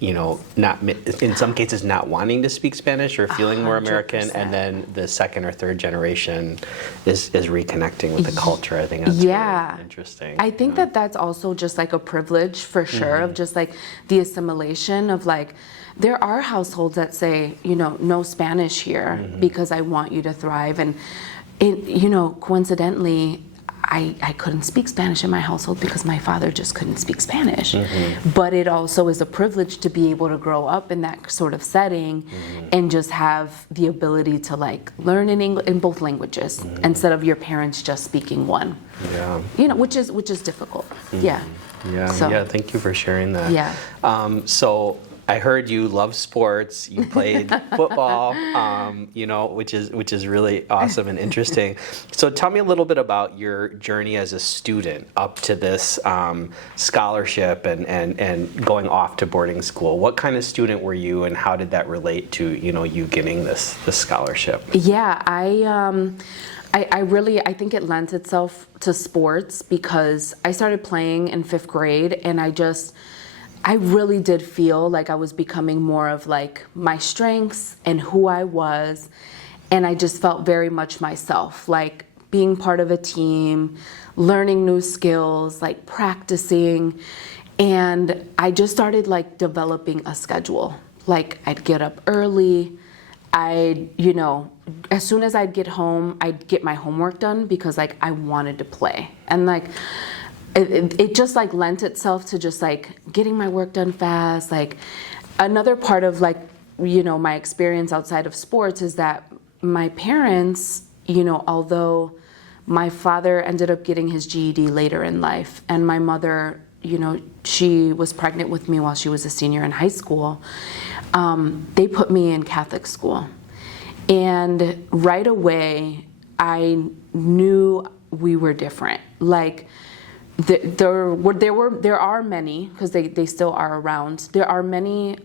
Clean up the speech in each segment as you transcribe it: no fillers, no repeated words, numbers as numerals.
not in some cases not wanting to speak Spanish or feeling more American, 100%. and then the second or third generation is reconnecting with the culture. I think that's really interesting. I think that that's also just like a privilege for sure, of just like the assimilation of like, there are households that say, no Spanish here because I want you to thrive. And coincidentally, I couldn't speak Spanish in my household because my father just couldn't speak Spanish. But it also is a privilege to be able to grow up in that sort of setting and just have the ability to like learn in both languages instead of your parents just speaking one. Which is difficult. Yeah. Thank you for sharing that. So I heard you love sports. You played football, which is really awesome and interesting. So tell me a little bit about your journey as a student up to this scholarship and going off to boarding school. What kind of student were you, and how did that relate to you getting this scholarship? Yeah, I think it lends itself to sports because I started playing in 5th grade, and I really did feel like I was becoming more of like my strengths and who I was. And I just felt very much myself, like being part of a team, learning new skills, like practicing. And I just started like developing a schedule. Like I'd get up early. As soon as I'd get home, I'd get my homework done because like I wanted to play. And like, it just like lent itself to just like getting my work done fast. Like another part of like, my experience outside of sports is that my parents, although my father ended up getting his GED later in life, and my mother, she was pregnant with me while she was a senior in high school, they put me in Catholic school. And right away, I knew we were different. Like, there are many, because they still are around, there are many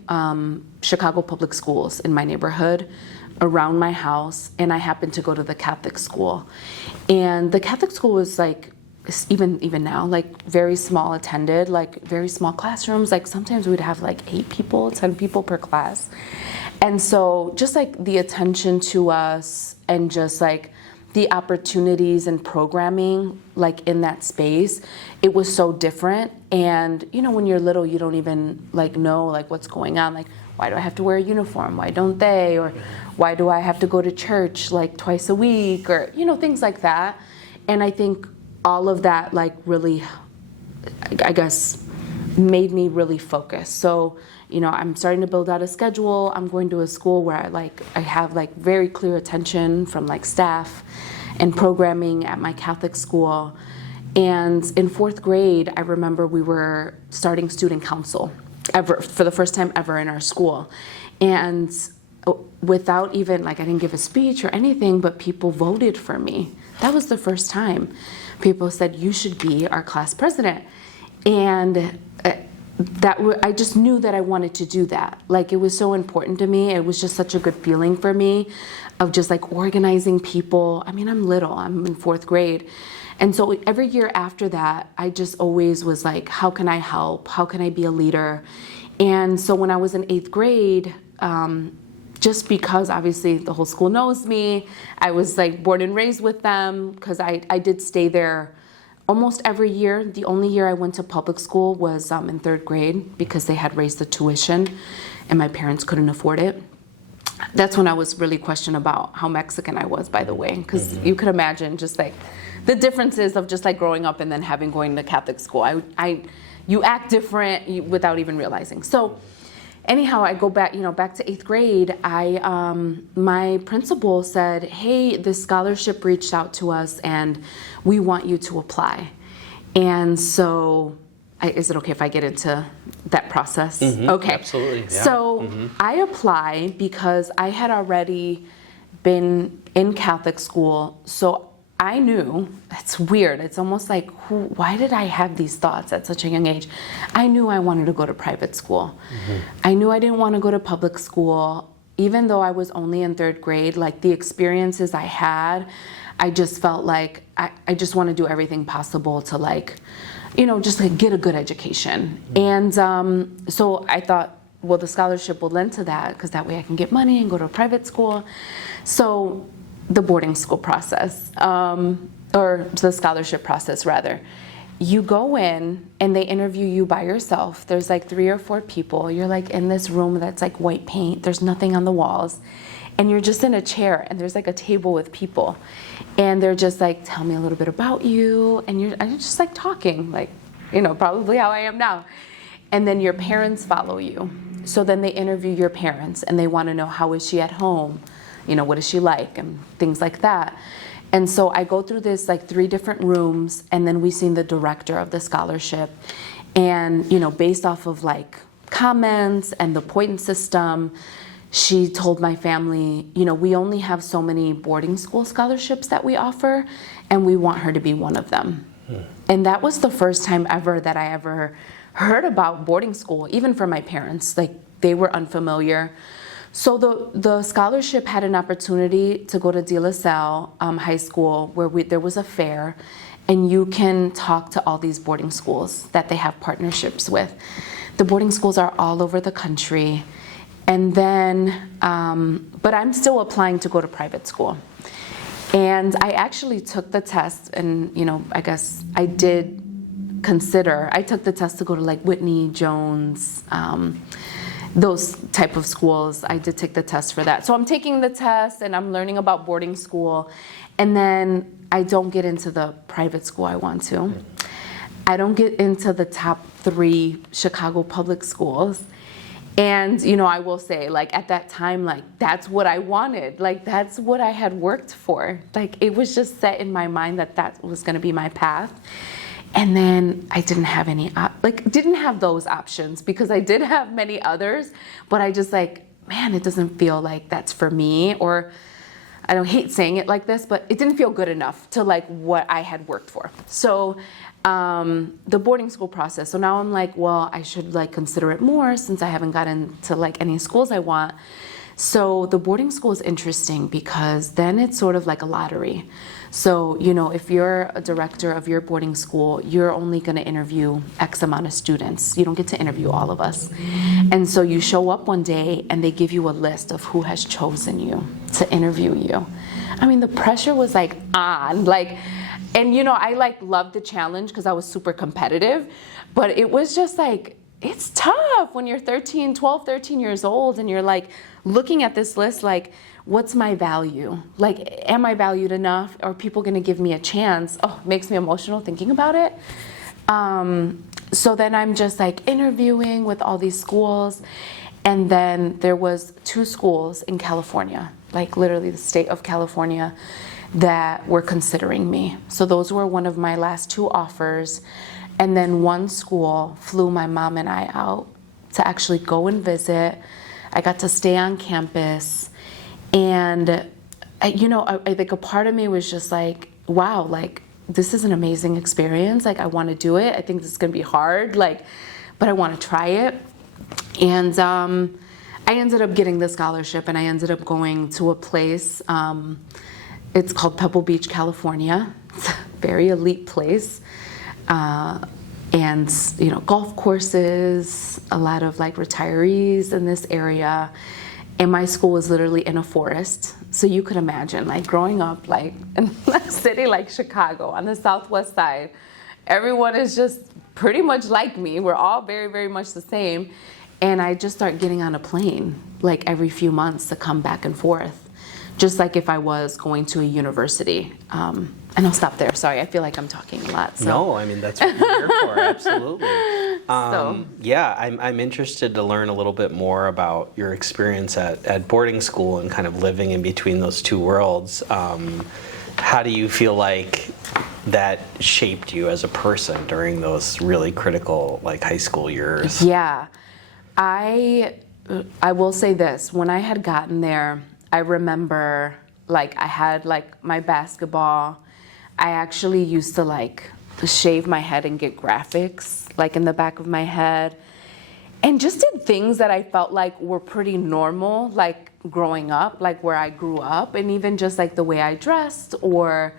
Chicago public schools in my neighborhood around my house, and I happened to go to the Catholic school. And the Catholic school was like, even now, like very small attended, like very small classrooms. Like sometimes we'd have like 8 people, 10 people per class. And so just like the attention to us and just like the opportunities and programming like in that space, it was so different. And when you're little, you don't even like know like what's going on. Like, why do I have to wear a uniform? Why don't they? Or why do I have to go to church like twice a week? Or things like that. And I think all of that like really, I guess, made me really focus. So I'm starting to build out a schedule. I'm going to a school where I have like very clear attention from like staff and programming at my Catholic school. And in 4th grade, I remember we were starting student council for the first time ever in our school. And without even like, I didn't give a speech or anything, but people voted for me. That was the first time. People said, you should be our class president. And I just knew that I wanted to do that. Like it was so important to me. It was just such a good feeling for me of just like organizing people. I mean, I'm little, I'm in 4th grade. And so every year after that, I just always was like, how can I help? How can I be a leader? And so when I was in 8th grade, just because obviously the whole school knows me, I was like born and raised with them because I did stay there almost every year. The only year I went to public school was in 3rd grade because they had raised the tuition and my parents couldn't afford it. That's when I was really questioned about how Mexican I was, by the way, because you could imagine just like the differences of just like growing up and then going to Catholic school. You act different without even realizing. So anyhow, I go back, back to 8th grade. My principal said, hey, this scholarship reached out to us and we want you to apply. And so, is it okay if I get into that process? Okay. Absolutely. Yeah. So I apply because I had already been in Catholic school. So I knew, it's weird. It's almost like, why did I have these thoughts at such a young age? I knew I wanted to go to private school. I knew I didn't want to go to public school. Even though I was only in 3rd grade, like the experiences I had, I just felt like I just want to do everything possible to like, just like get a good education. And so I thought, well, the scholarship will lend to that because that way I can get money and go to a private school. So the boarding school process, or the scholarship process rather, you go in and they interview you by yourself. There's like 3 or 4 people. You're like in this room that's like white paint. There's nothing on the walls. And you're just in a chair and there's like a table with people. And they're just like, tell me a little bit about you. And you're just like talking, like, probably how I am now. And then your parents follow you. So then they interview your parents and they want to know, how is she at home? What is she like? And things like that. And so I go through this like 3 different rooms, and then we see the director of the scholarship. And, based off of like comments and the point system, she told my family, we only have so many boarding school scholarships that we offer, and we want her to be one of them. And that was the first time ever that I ever heard about boarding school, even from my parents. Like, they were unfamiliar. So the scholarship had an opportunity to go to De La Salle High School, where there was a fair, and you can talk to all these boarding schools that they have partnerships with. The boarding schools are all over the country. And then, but I'm still applying to go to private school. And I actually took the test, and I guess I did consider, I took the test to go to like Whitney, Jones, those type of schools. I did take the test for that. So I'm taking the test and I'm learning about boarding school, and then I don't get into the private school I want to. I don't get into the top 3 Chicago public schools. And, I will say, like, at that time, like, that's what I wanted. Like, that's what I had worked for. Like, it was just set in my mind that that was going to be my path. And then I didn't have didn't have those options, because I did have many others, but I just like, man, it doesn't feel like that's for me. Or I don't hate saying it like this, but it didn't feel good enough to like what I had worked for. So the boarding school process. So now I'm like, well, I should like consider it more, since I haven't gotten to like any schools I want. So the boarding school is interesting, because then it's sort of like a lottery. So, if you're a director of your boarding school, you're only going to interview X amount of students. You don't get to interview all of us. And so you show up one day and they give you a list of who has chosen you to interview you. I mean, the pressure was like on, like, and I like loved the challenge because I was super competitive, but it was just like, it's tough when you're 12, 13 years old and you're like looking at this list like, what's my value? Like, am I valued enough? Are people going to give me a chance? Oh, it makes me emotional thinking about it. So then I'm just like interviewing with all these schools. And then there was 2 schools in California, like literally the state of California, that were considering me. So those were one of my last 2 offers. And then one school flew my mom and I out to actually go and visit. I got to stay on campus. And, I think a part of me was just like, wow, like, this is an amazing experience. Like, I want to do it. I think this is going to be hard, like, but I want to try it. And I ended up getting the scholarship, and I ended up going to a place. It's called Pebble Beach, California. It's a very elite place. And, golf courses, a lot of like retirees in this area. And my school was literally in a forest. So you could imagine, like, growing up like in a city like Chicago on the southwest side, everyone is just pretty much like me. We're all very, very much the same. And I just start getting on a plane like every few months to come back and forth, just like if I was going to a university. And I'll stop there. Sorry, I feel like I'm talking a lot. So. No, I mean, that's what you're here for. Absolutely. Yeah, I'm interested to learn a little bit more about your experience at boarding school and kind of living in between those 2 worlds. How do you feel like that shaped you as a person during those really critical like high school years? Yeah, I will say this. When I had gotten there, I remember like I had like my basketball. I actually used to like shave my head and get graphics like in the back of my head, and just did things that I felt like were pretty normal, like growing up, like where I grew up, and even just like the way I dressed or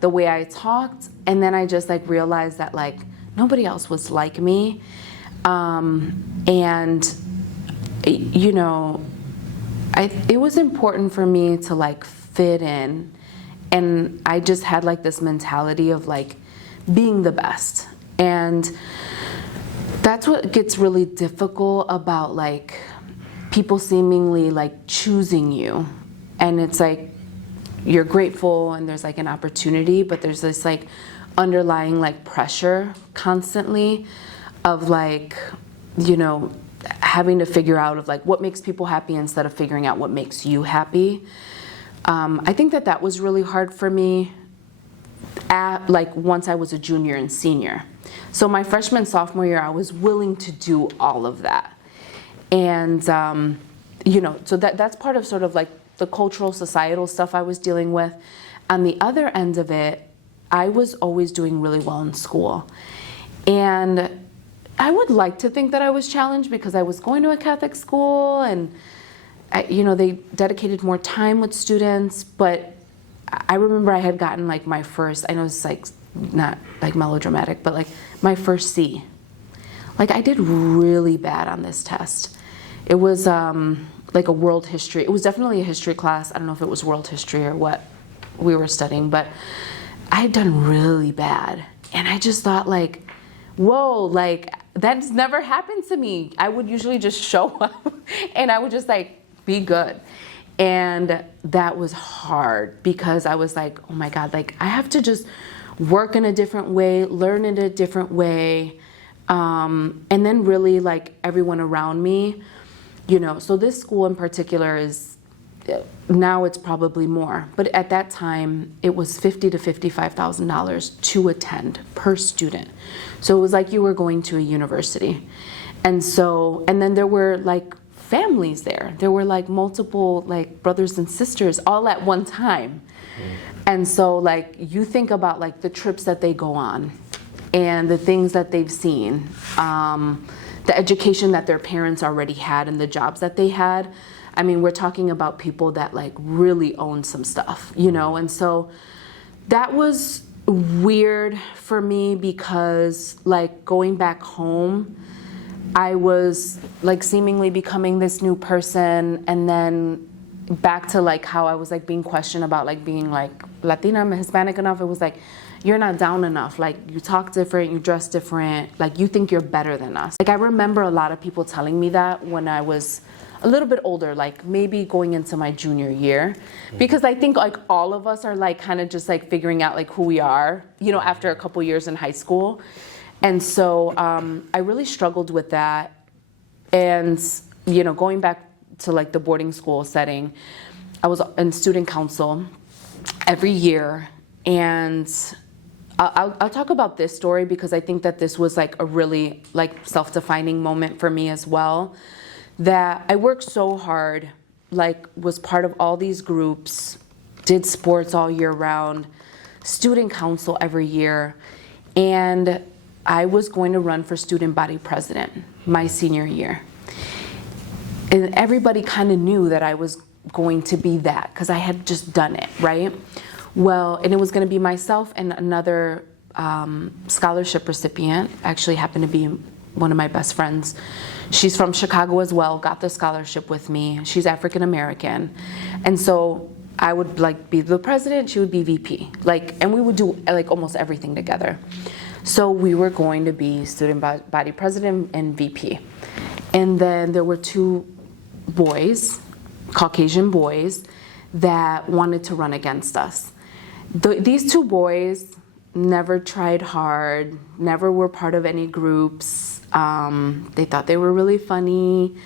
the way I talked. And then I just like realized that like nobody else was like me. And you know, it was important for me to like fit in, and I just had like this mentality of like being the best. And that's what gets really difficult about like people seemingly like choosing you, and it's like you're grateful and there's like an opportunity, but there's this like underlying like pressure constantly of like, you know, having to figure out of like what makes people happy instead of figuring out what makes you happy. I think that was really hard for me like once I was a junior and senior. So my freshman, sophomore year, I was willing to do all of that. And, you know, so that's part of sort of like the cultural, societal stuff I was dealing with. On the other end of it, I was always doing really well in school. And I would like to think that I was challenged because I was going to a Catholic school and, you know, they dedicated more time with students. But I remember I had gotten like my first, I know it's like not like melodramatic, but like my first C. Like I did really bad on this test. It was like a world history. It was definitely a history class. I don't know if it was world history or what we were studying, but I had done really bad. And I just thought like, whoa, like that's never happened to me. I would usually just show up and I would just like be good. And that was hard because I was like, oh my God, like I have to just work in a different way, learn in a different way. And then really like everyone around me, you know, so this school in particular is, now it's probably more, but at that time it was $50,000 to $55,000 to attend per student. So it was like you were going to a university. And so, and then there were like families there. There were like multiple like brothers and sisters all at one time. And so like you think about like the trips that they go on and the things that they've seen, the education that their parents already had and the jobs that they had. I mean, we're talking about people that like really own some stuff, you know? And so that was weird for me because like going back home, I was like seemingly becoming this new person, and then back to like how I was like being questioned about like being like Latina, I'm Hispanic enough. It was like, you're not down enough. Like you talk different, you dress different. Like you think you're better than us. Like I remember a lot of people telling me that when I was a little bit older, like maybe going into my junior year, because I think like all of us are like kind of just like figuring out like who we are, you know, after a couple years in high school. And so I really struggled with that. And, you know, going back to like the boarding school setting, I was in student council every year. And I'll talk about this story because I think that this was like a really like self-defining moment for me as well. That I worked so hard, like was part of all these groups, did sports all year round, student council every year. And I was going to run for student body president my senior year. And everybody kind of knew that I was going to be that because I had just done it, right? Well, and it was going to be myself and another scholarship recipient, actually happened to be one of my best friends. She's from Chicago as well, got the scholarship with me. She's African American. And so I would like be the president, she would be VP. Like, and we would do like almost everything together. So we were going to be student body president and VP. And then there were two boys, Caucasian boys, that wanted to run against us. These two boys never tried hard, never were part of any groups. They thought they were really funny.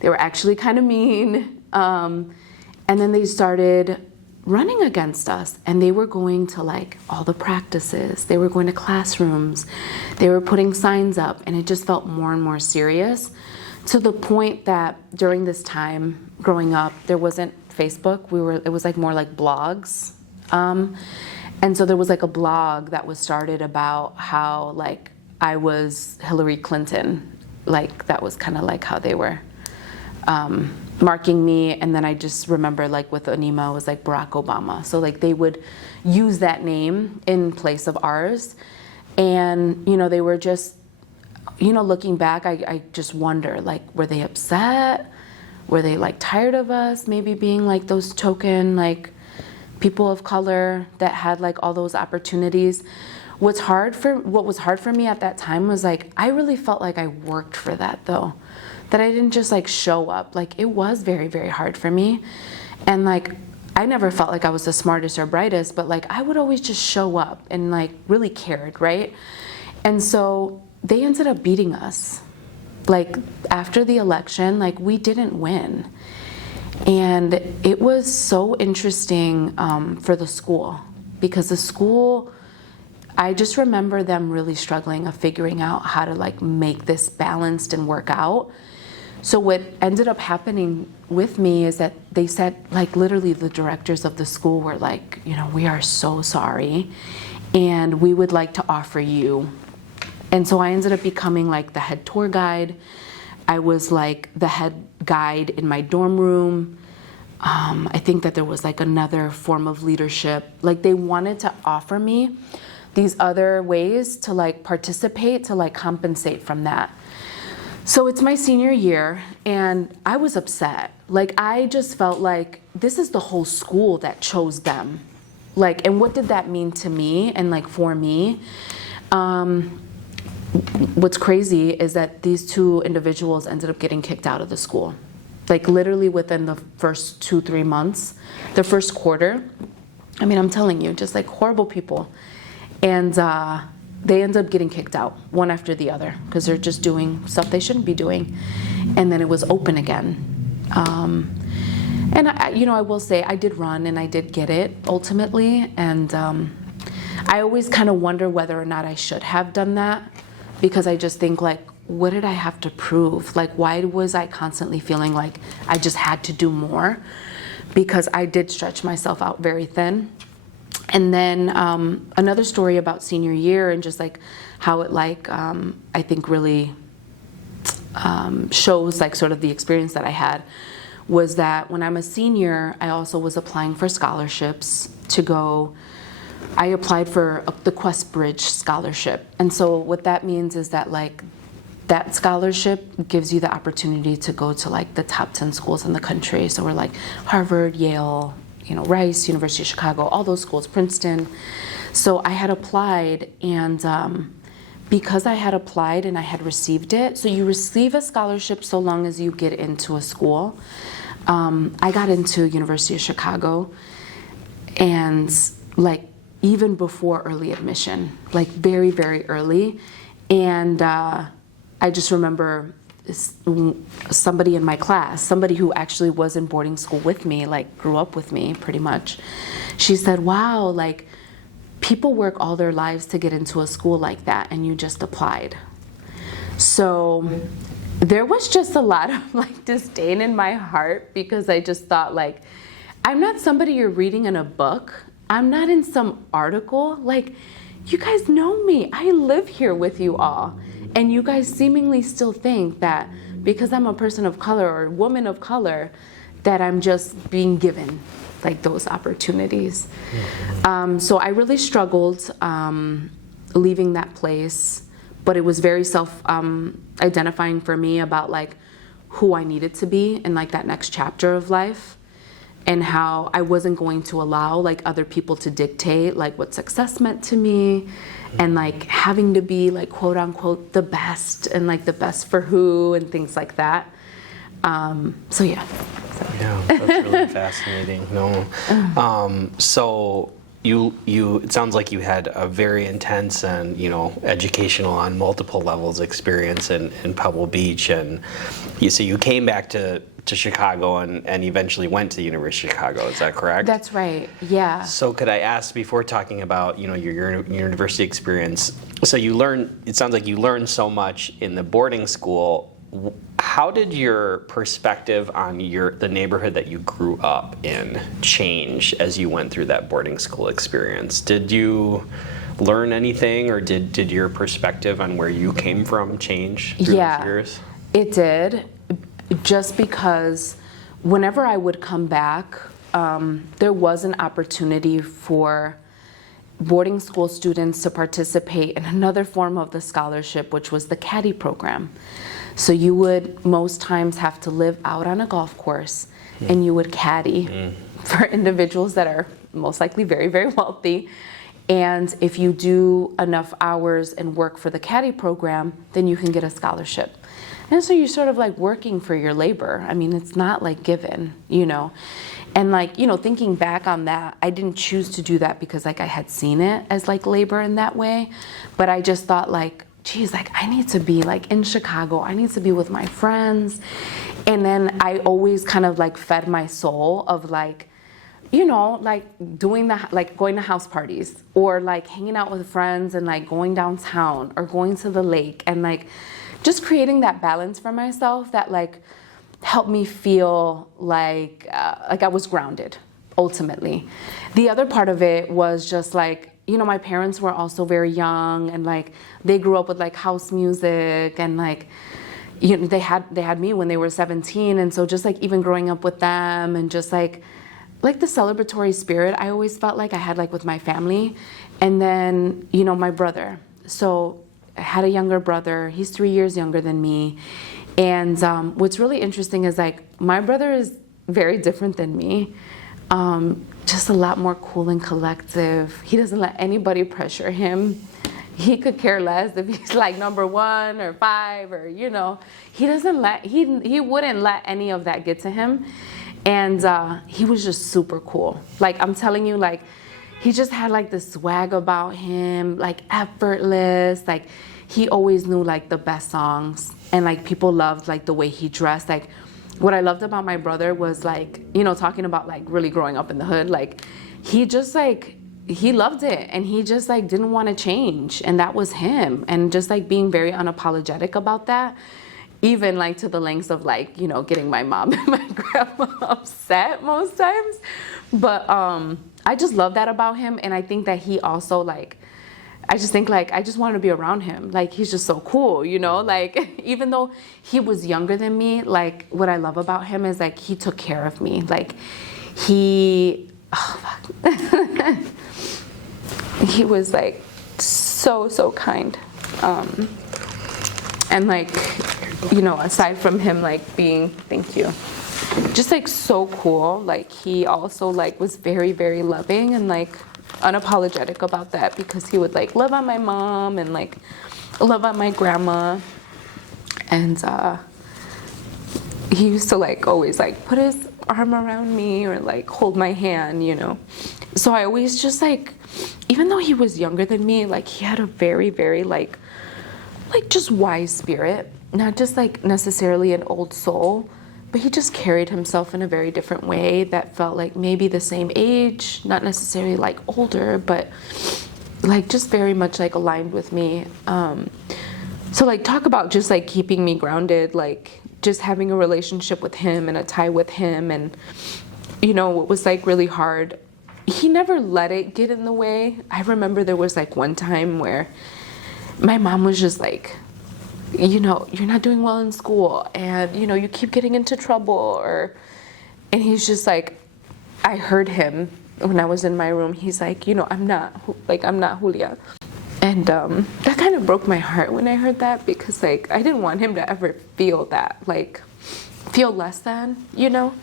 They were actually kind of mean. And then they started running against us, and they were going to like all the practices. They were going to classrooms. They were putting signs up, and it just felt more and more serious, to the point that during this time growing up, there wasn't Facebook. It was like more like blogs. And so there was like a blog that was started about how like I was Hillary Clinton. Like that was kind of like how they were marking me. And then I just remember like with Anima, it was like Barack Obama. So like they would use that name in place of ours. And, you know, they were just, you know, looking back, I just wonder, like, were they upset? Were they like tired of us maybe being like those token like people of color that had like all those opportunities? What was hard for me at that time was like, I really felt like I worked for that though. That I didn't just like show up. Like it was very, very hard for me. And like, I never felt like I was the smartest or brightest, but like I would always just show up and like really cared, right? And so they ended up beating us. Like after the election, like we didn't win. And it was so interesting for the school, because the school, I just remember them really struggling of figuring out how to like make this balanced and work out. So what ended up happening with me is that they said, like literally the directors of the school were like, you know, we are so sorry and we would like to offer you. And so I ended up becoming like the head tour guide. I was like the head guide in my dorm room. I think that there was like another form of leadership. Like they wanted to offer me these other ways to like participate, to like compensate from that. So it's my senior year and I was upset. Like I just felt like this is the whole school that chose them. Like, and what did that mean to me and like for me? What's crazy is that these two individuals ended up getting kicked out of the school. Like literally within the first 2-3 months, the first quarter. I mean, I'm telling you, just like horrible people. And they ended up getting kicked out, one after the other, because they're just doing stuff they shouldn't be doing. And then it was open again. And I will say I did run and I did get it ultimately. And I always kind of wonder whether or not I should have done that, because I just think like, what did I have to prove? Like, why was I constantly feeling like I just had to do more? Because I did stretch myself out very thin. And then another story about senior year and just like how it like, I think really shows like sort of the experience that I had, was that when I'm a senior, I also was applying for scholarships to go. I applied for the Quest Bridge scholarship. And so what that means is that like that scholarship gives you the opportunity to go to like the top 10 schools in the country. So we're like Harvard, Yale, Rice, University of Chicago, all those schools, Princeton. So I had applied, and because I had applied and I had received it, so you receive a scholarship so long as you get into a school. I got into University of Chicago, and like even before early admission, like very, very early. And I just remember somebody in my class, somebody who actually was in boarding school with me, like grew up with me pretty much, she said, wow, like people work all their lives to get into a school like that and you just applied. So there was just a lot of like disdain in my heart, because I just thought like, I'm not somebody you're reading in a book. I'm not in some article. Like, you guys know me. I live here with you all. And you guys seemingly still think that because I'm a person of color or a woman of color, that I'm just being given like those opportunities. So I really struggled leaving that place, but it was very self-identifying for me about like who I needed to be in like that next chapter of life, and how I wasn't going to allow like other people to dictate like what success meant to me, and like having to be like quote unquote the best, and like the best for who and things like that. So yeah. Yeah, that's really fascinating. No, so you it sounds like you had a very intense and educational on multiple levels experience in Pebble Beach, and so you came back to Chicago and eventually went to the University of Chicago. Is that correct? That's right. Yeah. So could I ask, before talking about your university experience, so it sounds like you learned so much in the boarding school. How did your perspective on the neighborhood that you grew up in change as you went through that boarding school experience? Did you learn anything, or did your perspective on where you came from change through those years? It did. Just because whenever I would come back, there was an opportunity for boarding school students to participate in another form of the scholarship, which was the caddy program. So you would most times have to live out on a golf course, and you would caddy for individuals that are most likely very, very wealthy. And if you do enough hours and work for the caddy program, then you can get a scholarship. And so you're sort of like working for your labor. I mean, it's not like given, you know. And like, you know, thinking back on that, I didn't choose to do that because like I had seen it as like labor in that way. But I just thought like, geez, like I need to be like in Chicago. I need to be with my friends. And then I always kind of like fed my soul of like, you know, like doing like going to house parties or like hanging out with friends and like going downtown or going to the lake and like just creating that balance for myself that like helped me feel like I was grounded ultimately. The other part of it was just like, you know, my parents were also very young and like they grew up with like house music and like, you know, they had me when they were 17. And so just like even growing up with them and just like the celebratory spirit I always felt like I had like with my family. And then, you know, my brother. So I had a younger brother. He's 3 years younger than me. And what's really interesting is like my brother is very different than me. Just a lot more cool and collective. He doesn't let anybody pressure him. He could care less if he's like number 1 or 5 or, you know, he wouldn't let any of that get to him. And he was just super cool. Like, I'm telling you, like, he just had like this swag about him, like effortless. Like, he always knew like the best songs. And like people loved like the way he dressed. Like, what I loved about my brother was like, you know, talking about like really growing up in the hood, like he just like, he loved it and he just like didn't want to change. And that was him. And just like being very unapologetic about that. Even like to the lengths of like, you know, getting my mom and my grandma upset most times. But I just love that about him. And I think that he also like, I just think like, I just want to be around him. Like, he's just so cool, you know, like even though he was younger than me, like what I love about him is like, he took care of me. Like he was like so kind. And like, you know, aside from him like being, thank you, just like so cool, like he also like was very, very loving and like unapologetic about that because he would like love on my mom and like love on my grandma. And he used to like always like put his arm around me or like hold my hand, you know. So I always just like, even though he was younger than me, like he had a very, very like just wise spirit, not just like necessarily an old soul, but he just carried himself in a very different way that felt like maybe the same age, not necessarily like older, but like just very much like aligned with me. So like talk about just like keeping me grounded, like just having a relationship with him and a tie with him. And, you know, what was like really hard, he never let it get in the way. I remember there was like one time where my mom was just like, you know, you're not doing well in school and, you know, you keep getting into trouble and he's just like, I heard him when I was in my room. He's like, you know, I'm not Julia. And that kind of broke my heart when I heard that because like, I didn't want him to ever feel that, like feel less than, you know,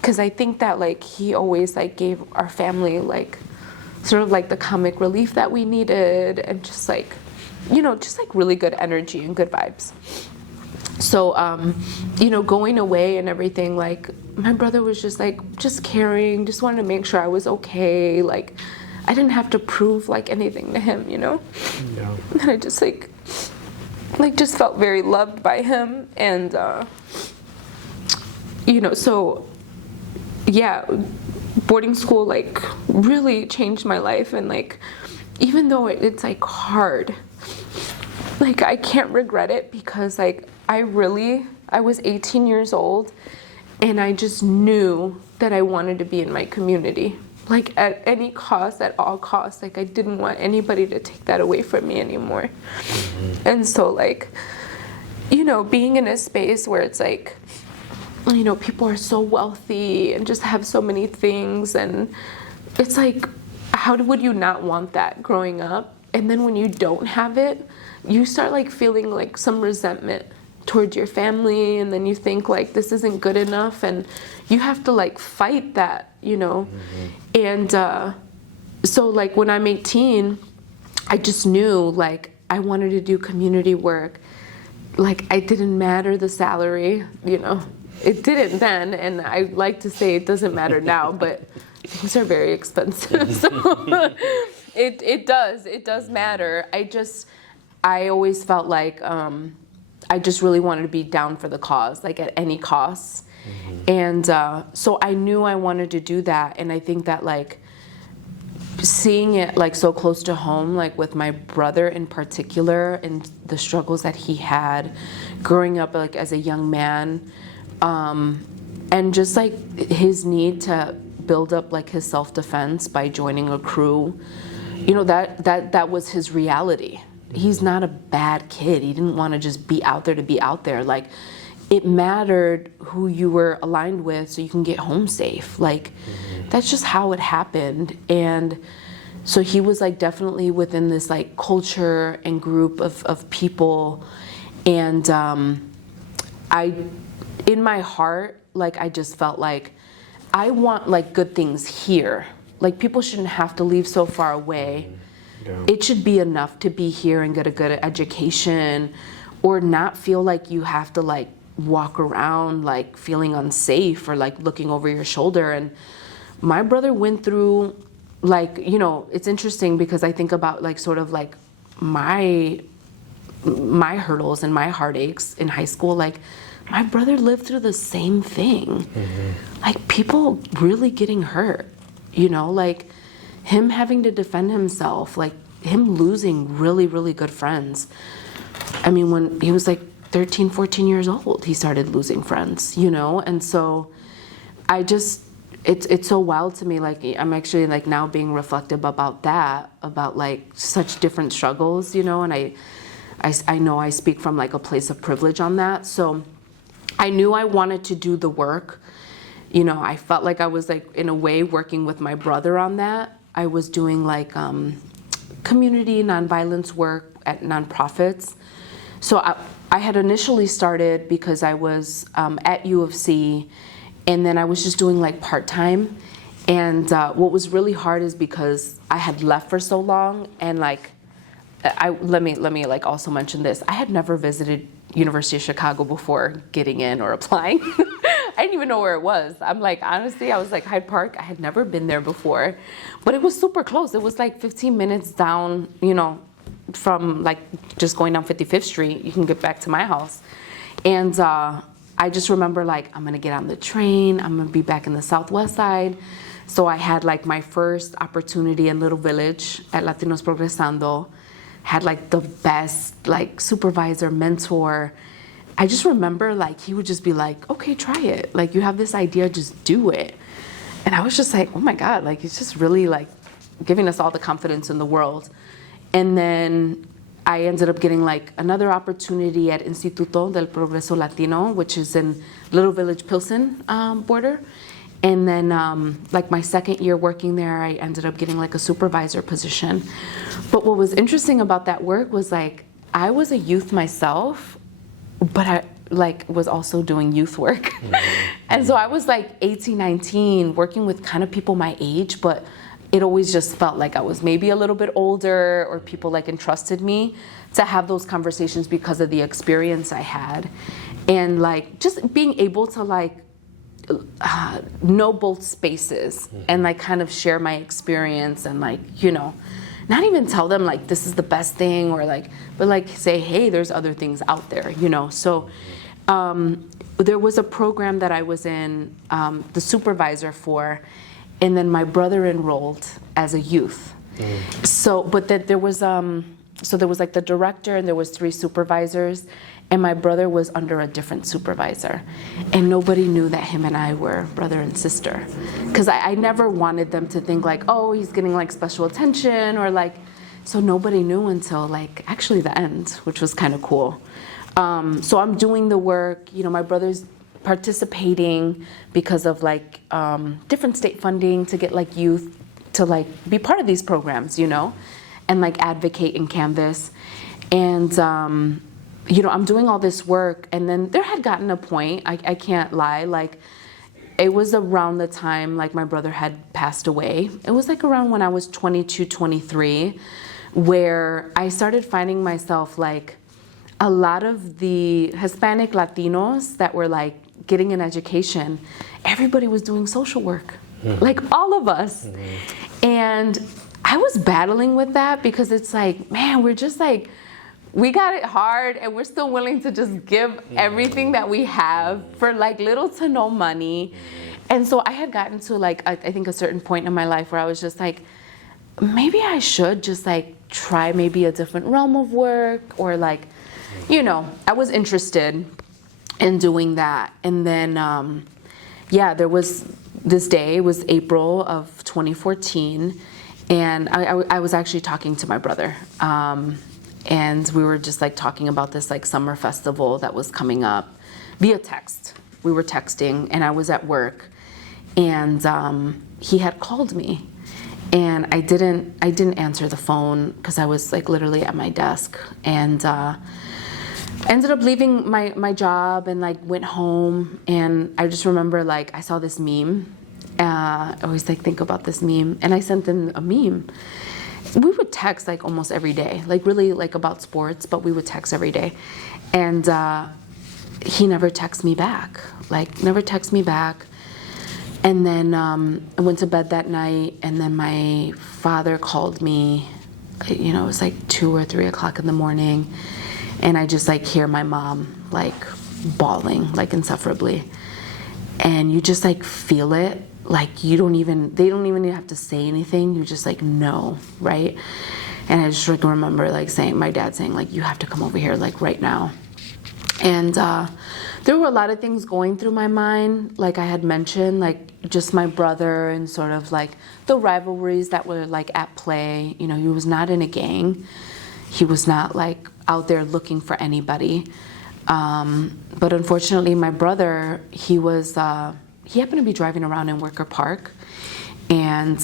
because I think that like he always like gave our family like sort of like the comic relief that we needed and just like, you know, just like really good energy and good vibes. So, you know, going away and everything, like my brother was just like, just caring, just wanted to make sure I was okay. Like I didn't have to prove like anything to him, you know? Yeah. And I just like just felt very loved by him. And, you know, so yeah, boarding school like really changed my life. And like, even though it's like hard, like I can't regret it because like I was 18 years old and I just knew that I wanted to be in my community. Like at any cost, at all costs, like I didn't want anybody to take that away from me anymore. Mm-hmm. And so like, you know, being in a space where it's like, you know, people are so wealthy and just have so many things and it's like, how would you not want that growing up? And then when you don't have it, you start like feeling like some resentment towards your family, and then you think like this isn't good enough, and you have to like fight that, you know. And so like when I'm 18, I just knew like I wanted to do community work. Like it didn't matter the salary, you know. It didn't then, and I like to say it doesn't matter now, but things are very expensive. So it does matter. I always felt like I just really wanted to be down for the cause, like at any cost. And so I knew I wanted to do that, and I think that like seeing it like so close to home, like with my brother in particular, and the struggles that he had growing up like as a young man, and just like his need to build up like his self-defense by joining a crew, you know, that was his reality. He's not a bad kid. He didn't want to just be out there to be out there. Like it mattered who you were aligned with so you can get home safe. Like that's just how it happened. And so he was like definitely within this like culture and group of people. And in my heart, like I just felt like I want like good things here. Like people shouldn't have to leave so far away. Yeah. It should be enough to be here and get a good education, or not feel like you have to like walk around like feeling unsafe or like looking over your shoulder. And my brother went through like, you know, it's interesting because I think about like sort of like my hurdles and my heartaches in high school. Like my brother lived through the same thing. Like people really getting hurt, you know, like him having to defend himself, like him losing really, really good friends. I mean, when he was like 13, 14 years old, he started losing friends, you know? And so I just, it's so wild to me. Like I'm actually like now being reflective about that, about like such different struggles, you know? And I know I speak from like a place of privilege on that. So I knew I wanted to do the work. You know, I felt like I was like in a way working with my brother on that. I was doing like community nonviolence work at nonprofits. So I had initially started because I was at U of C, and then I was just doing like part-time. And what was really hard is because I had left for so long, and like let me like also mention this. I had never visited University of Chicago before getting in or applying. I didn't even know where it was. I'm like, honestly, I was like Hyde Park. I had never been there before, but it was super close. It was like 15 minutes down, you know, from like just going down 55th Street. You can get back to my house. And I just remember like, I'm gonna get on the train. I'm gonna be back in the Southwest side. So I had like my first opportunity in Little Village at Latinos Progresando. Had like the best like supervisor, mentor. I just remember like he would just be like, okay, try it. Like you have this idea, just do it. And I was just like, oh my God, like he's just really like giving us all the confidence in the world. And then I ended up getting like another opportunity at Instituto del Progreso Latino, which is in Little Village, Pilsen border. And then like my second year working there, I ended up getting like a supervisor position. But what was interesting about that work was like, I was a youth myself, but I like was also doing youth work. And so I was like 18, 19, working with kind of people my age, but it always just felt like I was maybe a little bit older, or people like entrusted me to have those conversations because of the experience I had. And like just being able to like know both spaces and like kind of share my experience and like, you know, not even tell them like this is the best thing or like, but like say, hey, there's other things out there, you know. So there was a program that I was in, the supervisor for, and then my brother enrolled as a youth. So, but that there was like the director and there was 3 supervisors, and my brother was under a different supervisor, and nobody knew that him and I were brother and sister, because I never wanted them to think like, oh, he's getting like special attention or like, so nobody knew until like actually the end, which was kind of cool. So I'm doing the work, you know, my brother's participating because of like different state funding to get like youth to like be part of these programs, you know, and like advocate and canvas. And I'm doing all this work, and then there had gotten a point, I can't lie, like, it was around the time, like, my brother had passed away. It was, like, around when I was 22, 23, where I started finding myself, like, a lot of the Hispanic Latinos that were, like, getting an education, everybody was doing social work, like, all of us. And I was battling with that because it's like, man, we're just, like, we got it hard, and we're still willing to just give everything that we have for, like, little to no money. And so I had gotten to, like, I think a certain point in my life where I was just like, maybe I should just, like, try maybe a different realm of work, or, like, I was interested in doing that. And then, there was this day, it was April of 2014, and I was actually talking to my brother. And we were just, like, talking about this, like, summer festival that was coming up via text. We were texting, and I was at work, and he had called me, and I didn't answer the phone because I was, like, literally at my desk, and ended up leaving my job and, like, went home. And I just remember, like, I saw this meme. I always, like, think about this meme, and I sent him a meme. We would text, like, almost every day, like, really, like, about sports, but we would text every day. And he never texted me back, like, never texted me back. And then I went to bed that night, and then my father called me, it was like 2 or 3 o'clock in the morning, and I just, like, hear my mom, like, bawling, like, insufferably. And you just, like, feel it. Like, they don't even have to say anything. You just, like, know, right? And I just, like, remember, like, my dad saying, like, you have to come over here, like, right now. And there were a lot of things going through my mind, like I had mentioned, like, just my brother and sort of, like, the rivalries that were, like, at play. He was not in a gang. He was not, like, out there looking for anybody. But unfortunately, my brother, he happened to be driving around in Wicker Park, and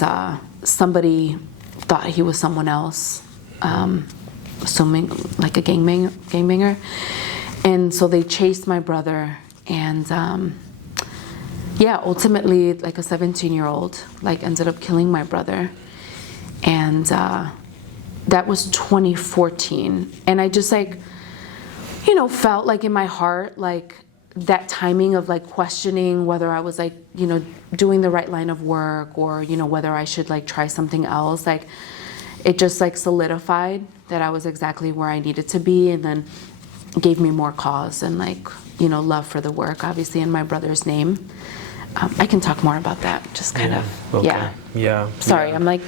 somebody thought he was someone else, assuming, like, a gangbanger. And so they chased my brother, and ultimately, like, a 17-year-old, like, ended up killing my brother. And that was 2014. And I just, like, felt, like, in my heart, like, that timing of, like, questioning whether I was, like, doing the right line of work, or, whether I should, like, try something else. Like, it just, like, solidified that I was exactly where I needed to be, and then gave me more cause and, like, love for the work, obviously, in my brother's name. I can talk more about that, just kind of. Okay. Yeah. Sorry, yeah. I'm like,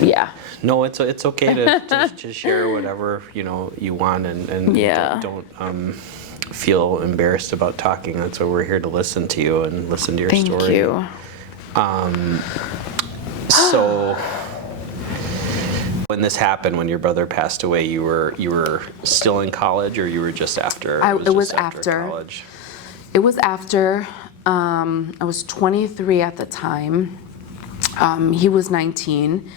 yeah. No, it's okay to share whatever you want, and don't feel embarrassed about talking. That's why we're here, to listen to you and listen to your story. Thank you. So when this happened, when your brother passed away, you were still in college, or you were just after? It was after college. It was after. I was 23 at the time. He was 19.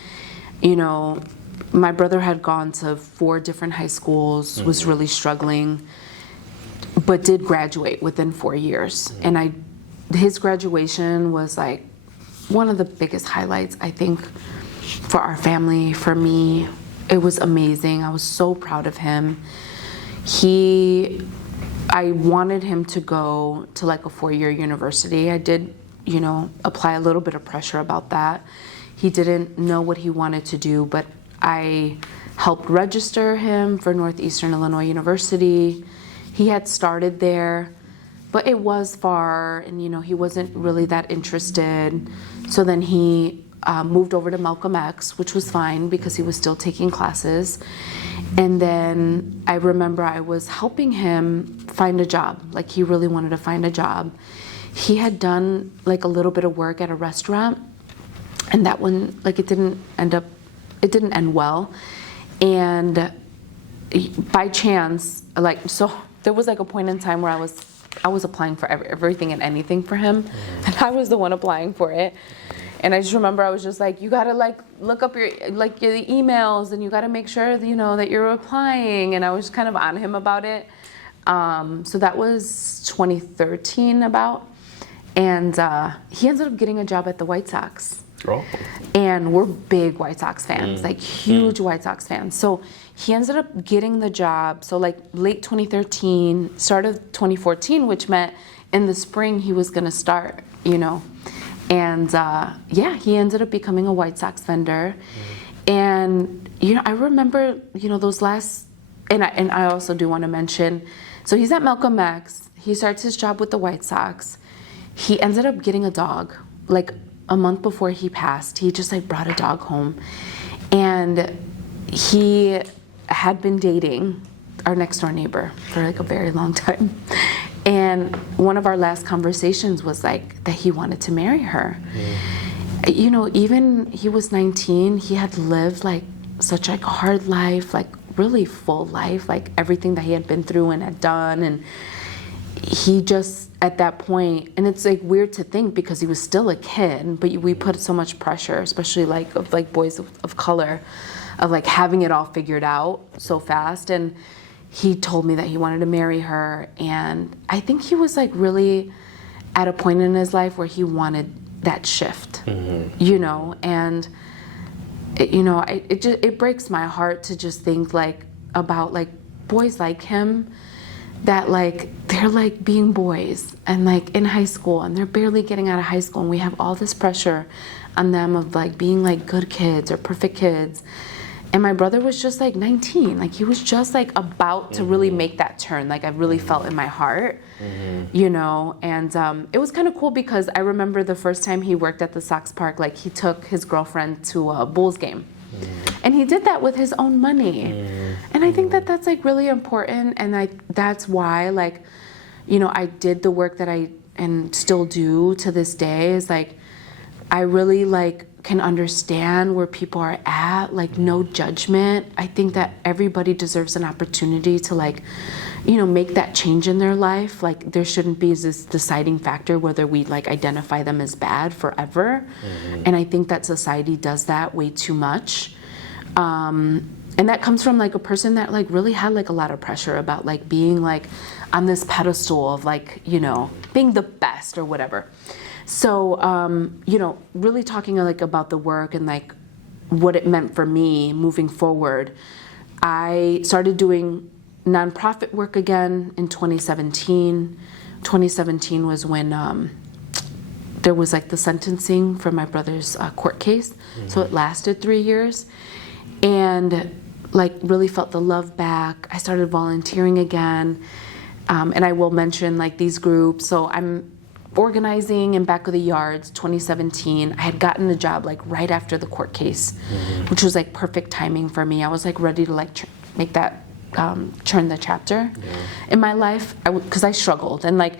My brother had gone to 4 different high schools, was really struggling, but did graduate within 4 years. And his graduation was, like, one of the biggest highlights, I think, for our family, for me. It was amazing. I was so proud of him. I wanted him to go to, like, a 4-year university. I did, apply a little bit of pressure about that. He didn't know what he wanted to do, but I helped register him for Northeastern Illinois University. He had started there, but it was far, and, he wasn't really that interested. So then he moved over to Malcolm X, which was fine because he was still taking classes. And then I remember I was helping him find a job. Like, he really wanted to find a job. He had done, like, a little bit of work at a restaurant, and that one, like, it didn't end well. And by chance, like, so there was, like, a point in time where I was applying for everything and anything for him, and I was the one applying for it. And I just remember I was just like, you gotta like look up your emails, and you gotta make sure that, that you're replying. And I was kind of on him about it. So that was 2013 about. And he ended up getting a job at the White Sox. Oh. And we're big White Sox fans, like huge White Sox fans. So he ended up getting the job. So like late 2013, start of 2014, which meant in the spring he was gonna start, And he ended up becoming a White Sox vendor. And, I remember, those last, and I also do want to mention, so he's at Malcolm X. He starts his job with the White Sox. He ended up getting a dog, like a month before he passed. He just like brought a dog home. And he had been dating our next door neighbor for like a very long time. And one of our last conversations was like that he wanted to marry her. Even he was 19, he had lived like such like a hard life, like really full life, like everything that he had been through and had done. And he just at that point, and it's like weird to think because he was still a kid, but we put so much pressure, especially like of like boys of color, of like having it all figured out so fast. And he told me that he wanted to marry her, and I think he was like really at a point in his life where he wanted that shift, and it breaks my heart to just think like about like boys like him that like they're like being boys and like in high school, and they're barely getting out of high school, and we have all this pressure on them of like being like good kids or perfect kids. And my brother was just like 19, like he was just like about to really make that turn. Like I really felt in my heart, and it was kind of cool because I remember the first time he worked at the Sox Park, like he took his girlfriend to a Bulls game, and he did that with his own money. And I think that that's like really important, and that's why like, I did the work that I and still do to this day is like, I really like can understand where people are at, like no judgment. I think that everybody deserves an opportunity to like, make that change in their life. Like there shouldn't be this deciding factor whether we like identify them as bad forever. And I think that society does that way too much. And that comes from like a person that like really had like a lot of pressure about like being like on this pedestal of like, being the best or whatever. So, really talking like about the work and like what it meant for me moving forward, I started doing nonprofit work again in 2017. 2017 was when there was like the sentencing for my brother's court case. So it lasted 3 years, and like really felt the love back. I started volunteering again, and I will mention like these groups. So I'm organizing in Back of the Yards 2017. I had gotten the job like right after the court case, which was like perfect timing for me. I was like ready to like make that turn the chapter in my life, because I struggled, and like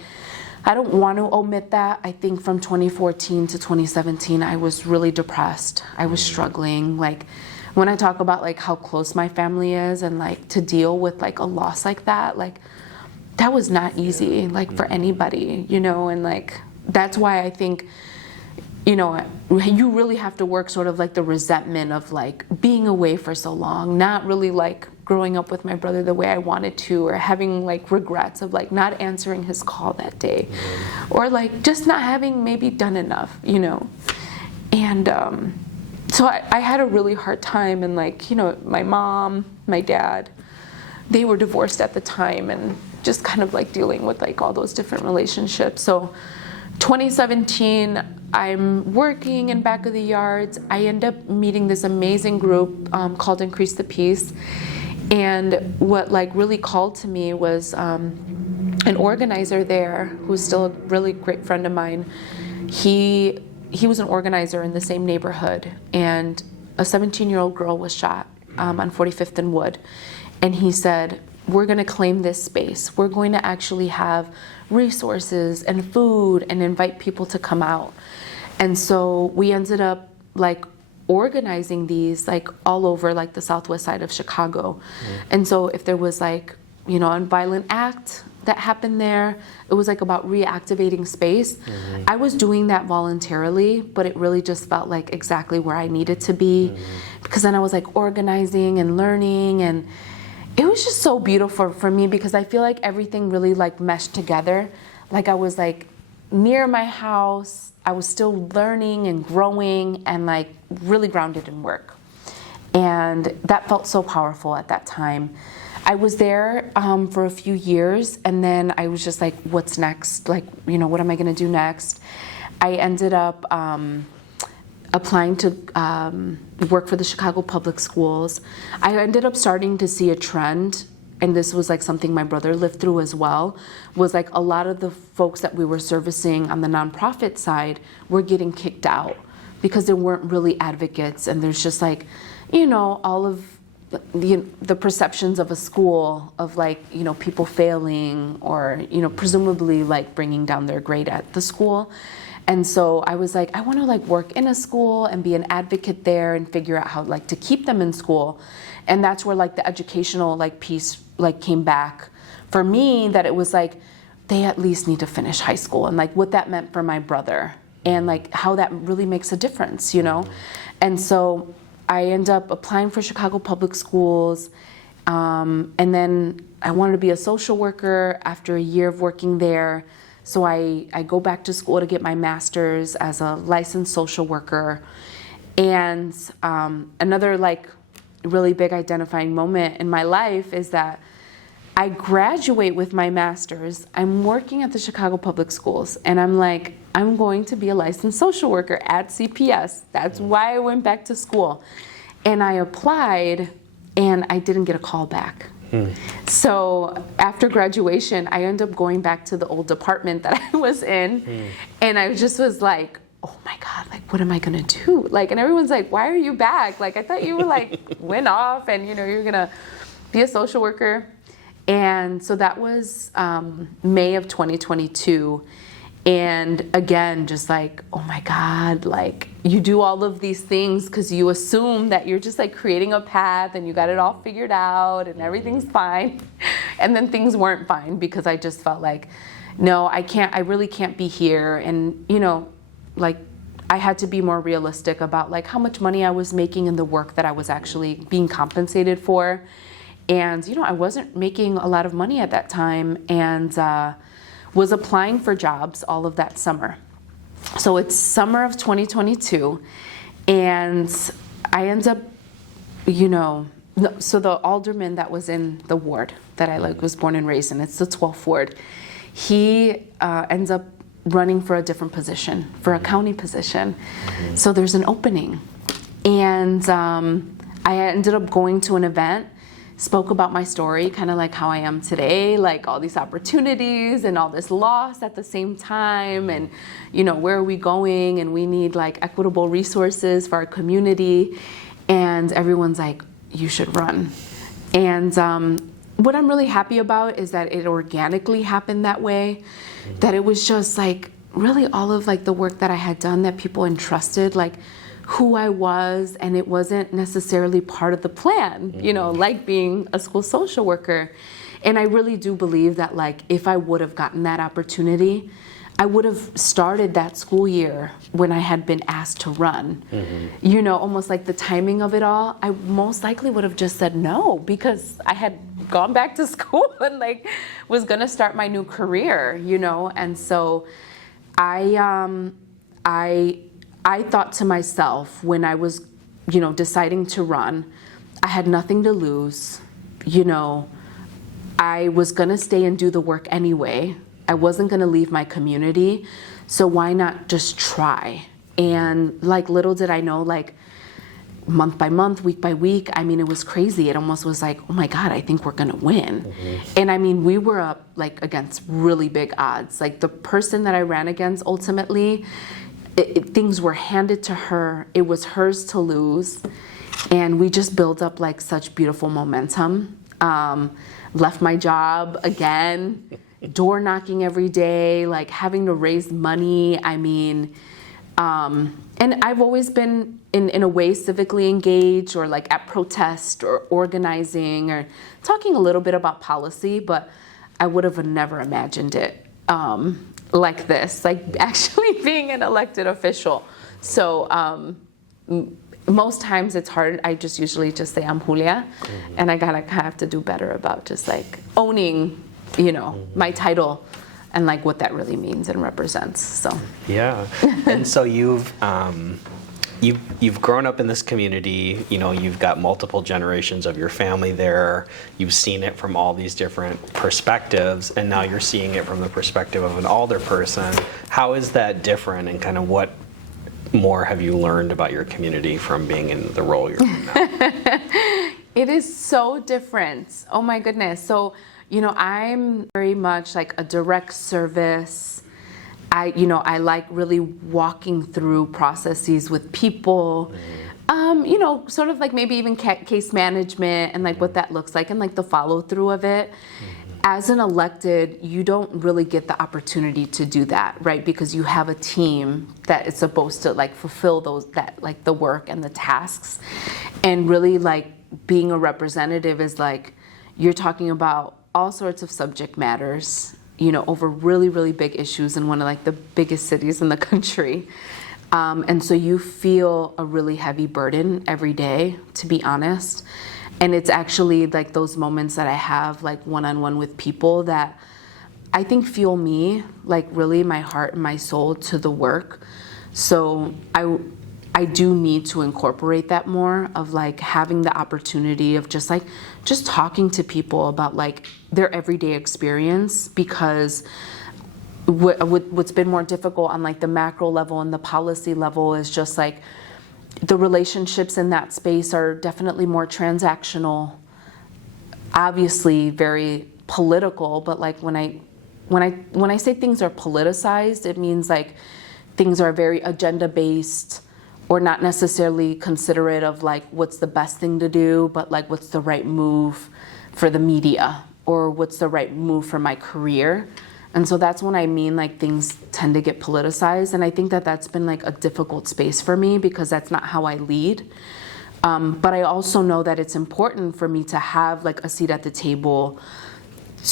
I don't want to omit that. I think from 2014 to 2017 I was really depressed. I was struggling. Like when I talk about like how close my family is, and like to deal with like a loss like that, like that was not easy, like for anybody, and like that's why I think, you really have to work sort of like the resentment of like being away for so long, not really like growing up with my brother the way I wanted to, or having like regrets of like not answering his call that day, or like just not having maybe done enough, And so I had a really hard time, and like, my mom, my dad, they were divorced at the time, and just kind of like dealing with like all those different relationships. So 2017, I'm working in Back of the Yards. I end up meeting this amazing group called Increase the Peace. And what like really called to me was an organizer there who's still a really great friend of mine. He was an organizer in the same neighborhood, and a 17-year-old girl was shot on 45th and Wood. And he said, we're going to claim this space. We're going to actually have resources and food and invite people to come out. And so we ended up like organizing these like all over like the southwest side of Chicago. And so if there was like, a violent act that happened there. It was like about reactivating space. I was doing that voluntarily, but it really just felt like exactly where I needed to be, because then I was like organizing and learning, and it was just so beautiful for me because I feel like everything really like meshed together. Like I was like near my house, I was still learning and growing and like really grounded in work. And that felt so powerful at that time. I was there for a few years, and then I was just like, what's next? Like, what am I going to do next? I ended up applying to work for the Chicago Public Schools. I ended up starting to see a trend, and this was like something my brother lived through as well, was like a lot of the folks that we were servicing on the nonprofit side were getting kicked out because there weren't really advocates, and there's just like, all of the perceptions of a school of like, people failing or, presumably like bringing down their grade at the school. And so I was like, I want to like work in a school and be an advocate there and figure out how like to keep them in school. And that's where like the educational like piece like came back for me, that it was like, they at least need to finish high school, and like what that meant for my brother and like how that really makes a difference, And so I ended up applying for Chicago Public Schools, and then I wanted to be a social worker after a year of working there. So I go back to school to get my master's as a licensed social worker. And another like really big identifying moment in my life is that I graduate with my master's. I'm working at the Chicago Public Schools, and I'm like, I'm going to be a licensed social worker at CPS. That's why I went back to school. And I applied, and I didn't get a call back. So after graduation, I ended up going back to the old department that I was in, and I just was like, oh my God, like, what am I gonna do? Like, and everyone's like, why are you back? Like, I thought you were like, went off and, you're gonna be a social worker. And so that was May of 2022. And again, just like, oh my God, like you do all of these things because you assume that you're just like creating a path and you got it all figured out and everything's fine. And then things weren't fine because I just felt like, no, I really can't be here. And, like I had to be more realistic about like how much money I was making and the work that I was actually being compensated for. And, I wasn't making a lot of money at that time, and was applying for jobs all of that summer. So it's summer of 2022, and I end up, so the alderman that was in the ward that I like was born and raised in, it's the 12th ward, he ends up running for a different position, for a county position. So there's an opening, and I ended up going to an event, spoke about my story, kind of like how I am today, like all these opportunities and all this loss at the same time, and where are we going, and we need like equitable resources for our community, and everyone's like, you should run. And what I'm really happy about is that it organically happened that way, that it was just like really all of like the work that I had done that people entrusted, like who I was, and it wasn't necessarily part of the plan, like being a school social worker. And I really do believe that like if I would have gotten that opportunity, I would have started that school year when I had been asked to run. Almost like the timing of it all, I most likely would have just said no, because I had gone back to school and like was gonna start my new career, And so I thought to myself when I was, deciding to run, I had nothing to lose. I was gonna stay and do the work anyway. I wasn't gonna leave my community, so why not just try? And like little did I know, like month by month, week by week, it was crazy. It almost was like, oh my God, I think we're gonna win. And we were up like against really big odds. Like the person that I ran against ultimately, things were handed to her. It was hers to lose. And we just built up like such beautiful momentum. Left my job again, door knocking every day, like having to raise money. And I've always been in a way civically engaged, or like at protest or organizing or talking a little bit about policy, but I would have never imagined it like this, like actually being an elected official. So most times it's hard. I just usually just say I'm Julia, and I gotta have to do better about just like owning, my title and like what that really means and represents. So yeah, and so you've grown up in this community. You've got multiple generations of your family there. You've seen it from all these different perspectives, and now you're seeing it from the perspective of an alder person. How is that different, and kind of what more have you learned about your community from being in the role you're in now? It is so different. Oh my goodness. So, I'm very much like a direct service. I like really walking through processes with people, sort of like maybe even case management and like what that looks like and like the follow through of it. As an elected, you don't really get the opportunity to do that, right? Because you have a team that is supposed to like fulfill the work and the tasks. And really like being a representative is like, you're talking about all sorts of subject matters, over really, really big issues in one of like the biggest cities in the country. And so you feel a really heavy burden every day, to be honest. And it's actually like those moments that I have like one-on-one with people that I think fuel me, like really my heart and my soul to the work. So I do need to incorporate that more of like having the opportunity of just talking to people about like their everyday experience, because what's been more difficult on like the macro level and the policy level is just like the relationships in that space are definitely more transactional, obviously very political, but like when I say things are politicized, it means like things are very agenda based, or not necessarily considerate of like what's the best thing to do, but like what's the right move for the media, or what's the right move for my career. And so that's when I mean like things tend to get politicized. And I think that that's been like a difficult space for me, because that's not how I lead. But I also know that it's important for me to have like a seat at the table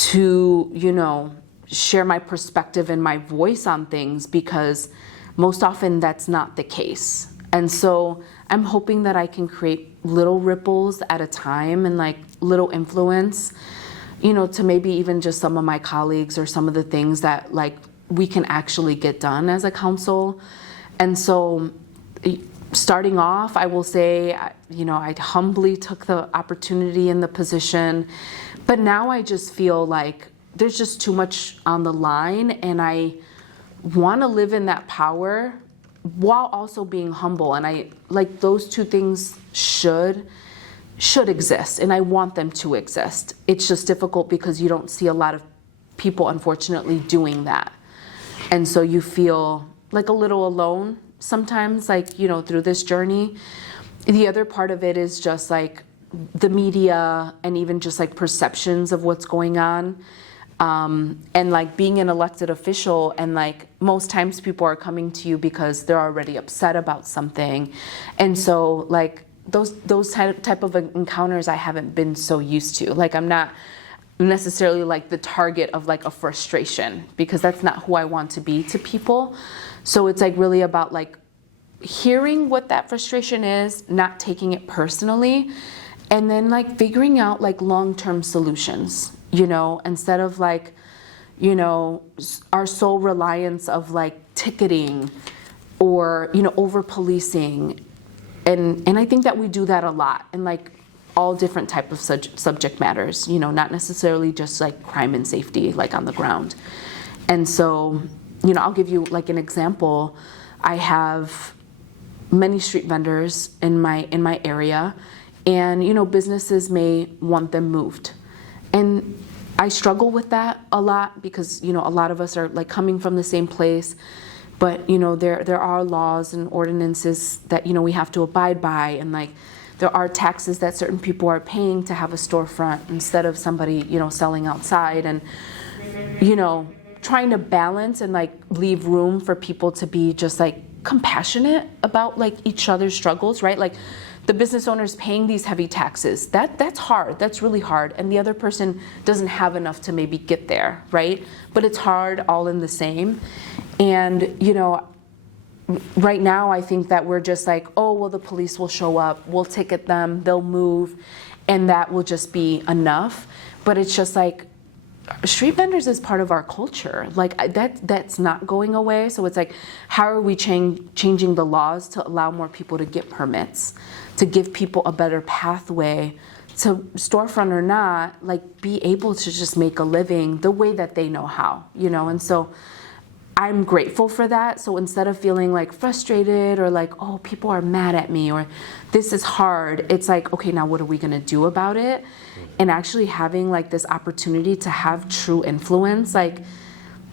to, share my perspective and my voice on things, because most often that's not the case. And so I'm hoping that I can create little ripples at a time and like little influence, to maybe even just some of my colleagues, or some of the things that like we can actually get done as a council. And so starting off, I will say, I humbly took the opportunity and the position, but now I just feel like there's just too much on the line, and I want to live in that power while also being humble. And I like those two things should exist, and I want them to exist. It's just difficult because you don't see a lot of people, unfortunately, doing that. And so you feel like a little alone sometimes, like, through this journey. The other part of it is just like the media and even just like perceptions of what's going on. And like being an elected official, and like most times people are coming to you because they're already upset about something. And so like those type of encounters I haven't been so used to. Like I'm not necessarily like the target of like a frustration, because that's not who I want to be to people. So it's like really about like hearing what that frustration is, not taking it personally, and then like figuring out like long-term solutions, instead of like, our sole reliance of like ticketing or, over policing. And I think that we do that a lot in like all different type of subject matters, not necessarily just like crime and safety, like on the ground. And so, I'll give you like an example. I have many street vendors in my area, and, businesses may want them moved. And I struggle with that a lot, because, a lot of us are like coming from the same place. But, there are laws and ordinances that, we have to abide by. And like, there are taxes that certain people are paying to have a storefront instead of somebody, selling outside. And, trying to balance and like leave room for people to be just like compassionate about like each other's struggles, right? Like the business owner's paying these heavy taxes. That's hard. That's really hard. And the other person doesn't have enough to maybe get there, right? But it's hard all in the same. And, you know, right now I think that we're just like, oh, well, the police will show up, we'll ticket them, they'll move, and that will just be enough. But it's just like, street vendors is part of our culture. Like that's not going away. So it's like, how are we changing the laws to allow more people to get permits, to give people a better pathway to, storefront or not, like be able to just make a living the way that they know how, you know? And so I'm grateful for that. So instead of feeling like frustrated or like, oh, people are mad at me or this is hard, it's like, okay, now what are we gonna do about it? And actually having like this opportunity to have true influence, like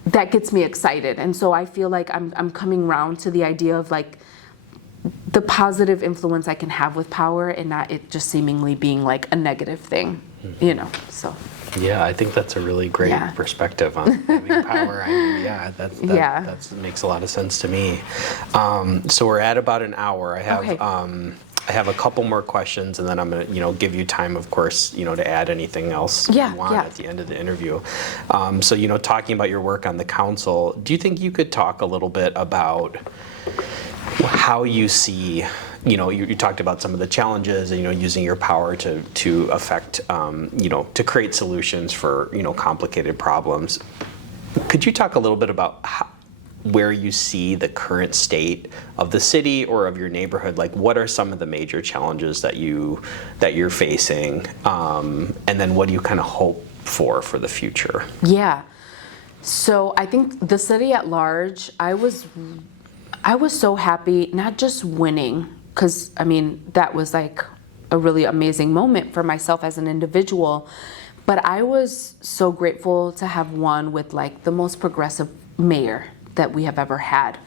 that gets me excited. And so I feel like I'm coming around to the idea of like the positive influence I can have with power and not it just seemingly being like a negative thing, you know, so. Yeah, I think that's a really great perspective on having power. I mean, that makes a lot of sense to me. So we're at about an hour. I have a couple more questions, and then I'm going to, give you time, of course, to add anything else you want at the end of the interview. So, talking about your work on the council, do you think you could talk a little bit about how you see, you talked about some of the challenges, using your power to affect, to create solutions for, complicated problems. Could you talk a little bit about where you see the current state of the city or of your neighborhood? Like, what are some of the major challenges that you're facing, and then what do you kind of hope for the future? Yeah. So I think the city at large, I was so happy, not just winning, because I mean that was like a really amazing moment for myself as an individual, but I was so grateful to have won with like the most progressive mayor that we have ever had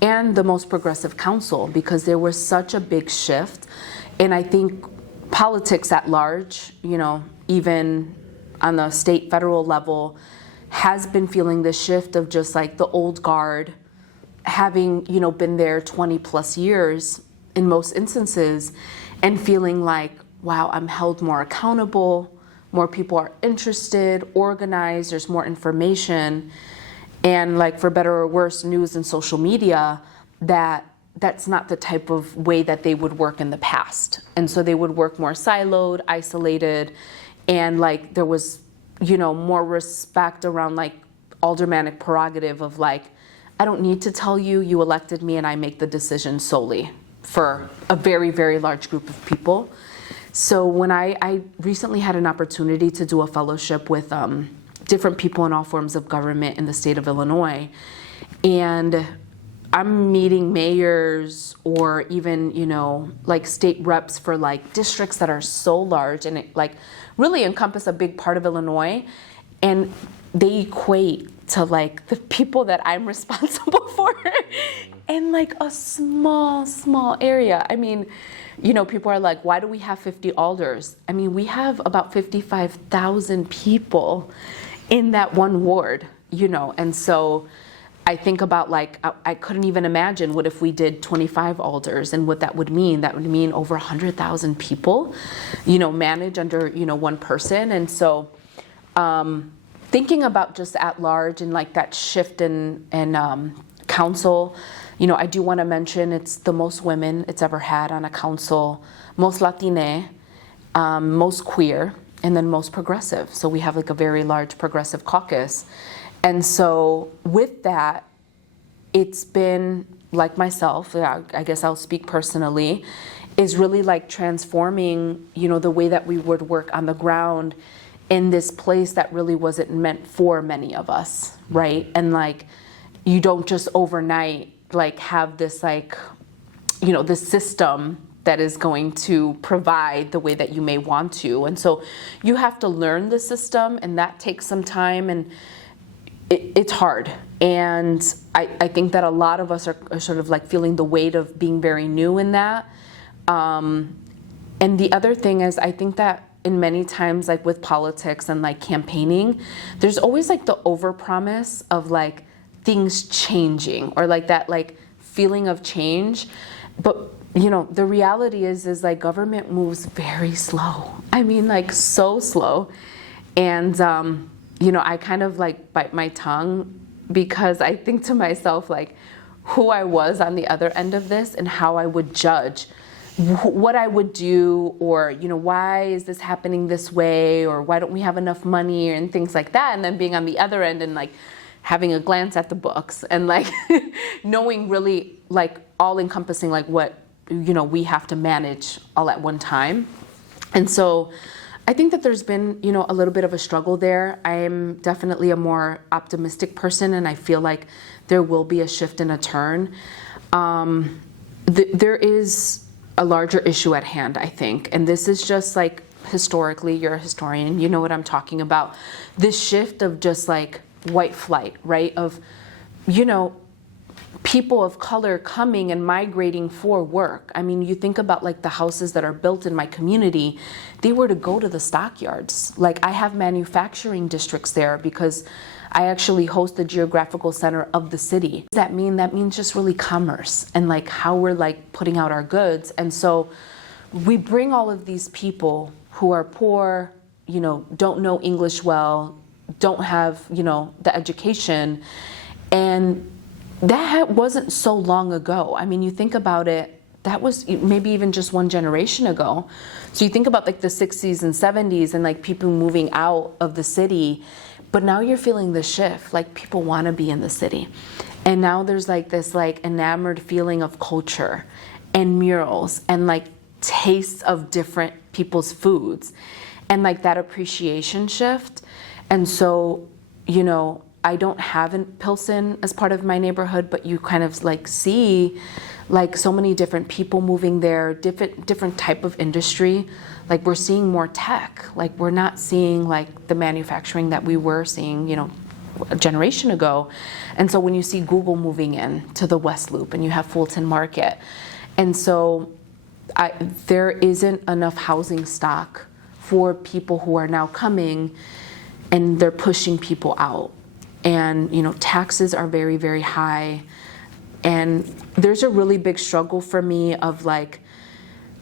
and the most progressive council, because there was such a big shift. And I think politics at large, even on the state, federal level, has been feeling this shift of just like the old guard having, been there 20 plus years in most instances and feeling like, wow, I'm held more accountable, more people are interested, organized, there's more information. And like, for better or worse, news and social media, that's not the type of way that they would work in the past. And so they would work more siloed, isolated, and like there was, more respect around like aldermanic prerogative of like, I don't need to tell you, you elected me and I make the decision solely for a very, very large group of people. So when I recently had an opportunity to do a fellowship with different people in all forms of government in the state of Illinois. And I'm meeting mayors or even, like state reps for like districts that are so large and it like really encompass a big part of Illinois. And they equate to like the people that I'm responsible for in like a small area. I mean, people are like, why do we have 50 alders? I mean, we have about 55,000 people in that one ward, and so I think about like, I couldn't even imagine what if we did 25 alders and what that would mean. That would mean over 100,000 people, manage under, one person. And so thinking about just at large and like that shift in council, I do want to mention it's the most women it's ever had on a council, most Latine, most queer, and then most progressive. So we have like a very large progressive caucus. And so with that, it's been like myself, I guess I'll speak personally, is really like transforming, the way that we would work on the ground in this place that really wasn't meant for many of us, right? And like, you don't just overnight like have this like, this system that is going to provide the way that you may want to. And so you have to learn the system, and that takes some time, and it's hard. And I think that a lot of us are sort of like feeling the weight of being very new in that. And the other thing is, I think that in many times, like with politics and like campaigning, there's always like the overpromise of like things changing or like that like feeling of change. But the reality is like government moves very slow. I mean, like so slow. And, I kind of like bite my tongue because I think to myself, like, who I was on the other end of this and how I would judge what I would do, or, why is this happening this way, or why don't we have enough money, and things like that. And then being on the other end and like having a glance at the books and like knowing really like all encompassing like what, we have to manage all at one time. And so I think that there's been, a little bit of a struggle there. I am definitely a more optimistic person, and I feel like there will be a shift and a turn. There is a larger issue at hand, I think, and this is just like historically, you're a historian, you know what I'm talking about. This shift of just like white flight, right? Of, people of color coming and migrating for work. I mean, you think about like the houses that are built in my community, they were to go to the stockyards. Like I have manufacturing districts there because I actually host the geographical center of the city. What does that mean? That means just really commerce and like how we're like putting out our goods. And so we bring all of these people who are poor, don't know English well, don't have, the education, and that wasn't so long ago. I mean, you think about it, that was maybe even just one generation ago. So you think about like the 60s and 70s and like people moving out of the city, but now you're feeling the shift, like people want to be in the city. And now there's like this like enamored feeling of culture and murals and like tastes of different people's foods and like that appreciation shift. And so, I don't have in Pilsen as part of my neighborhood, but you kind of like see like so many different people moving there, different type of industry. Like we're seeing more tech. Like we're not seeing like the manufacturing that we were seeing, a generation ago. And so when you see Google moving in to the West Loop and you have Fulton Market, and so there isn't enough housing stock for people who are now coming, and they're pushing people out. And, taxes are very, very high. And there's a really big struggle for me of like,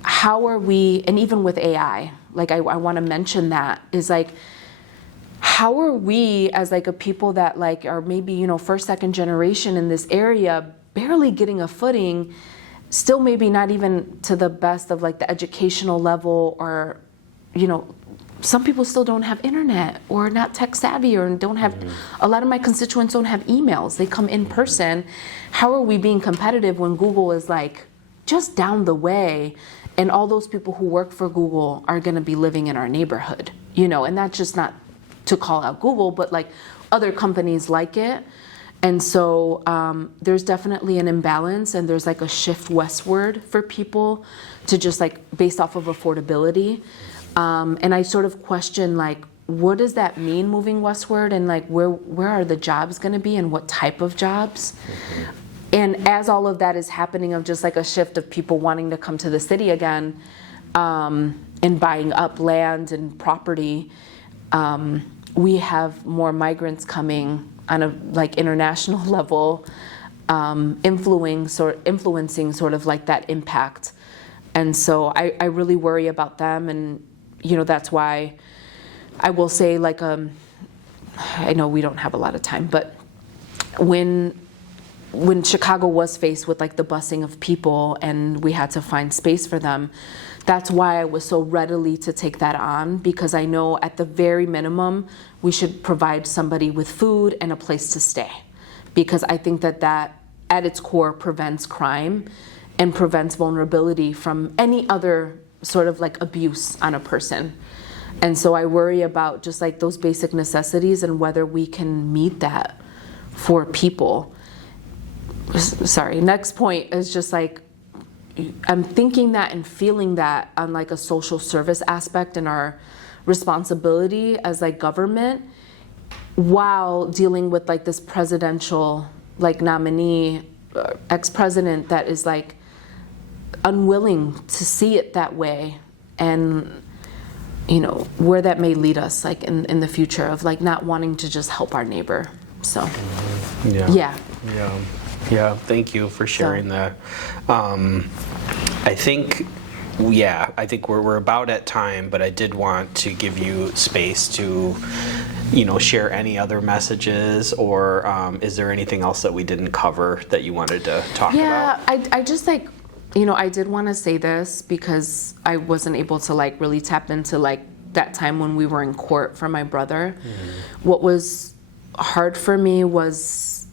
how are we, and even with AI, like I want to mention that, is like, how are we as like a people that like are maybe, first, second generation in this area, barely getting a footing, still maybe not even to the best of like the educational level, or, some people still don't have internet or not tech savvy or don't have, a lot of my constituents don't have emails. They come in person. How are we being competitive when Google is like just down the way, and all those people who work for Google are going to be living in our neighborhood, and that's just not to call out Google, but like other companies like it. And so there's definitely an imbalance, and there's like a shift westward for people to just like based off of affordability. And I sort of question like, what does that mean moving westward, and like where are the jobs going to be and what type of jobs? And as all of that is happening, of just like a shift of people wanting to come to the city again, and buying up land and property, we have more migrants coming on a like international level, influencing sort of like that impact. And so I really worry about them, and that's why I will say like I know we don't have a lot of time, but when Chicago was faced with like the busing of people and we had to find space for them, that's why I was so readily to take that on, because I know at the very minimum we should provide somebody with food and a place to stay, because I think that at its core prevents crime and prevents vulnerability from any other sort of like abuse on a person. And so I worry about just like those basic necessities and whether we can meet that for people. Sorry, next point is just like, I'm thinking that and feeling that on like a social service aspect and our responsibility as like government, while dealing with like this presidential like nominee, ex-president that is like unwilling to see it that way, and where that may lead us like in the future of like not wanting to just help our neighbor. So yeah, thank you for sharing that. I think, yeah, I think we're about at time, but I did want to give you space to, share any other messages, or is there anything else that we didn't cover that you wanted to talk about? Yeah, I just like, I did want to say this because I wasn't able to like really tap into like that time when we were in court for my brother. What was hard for me was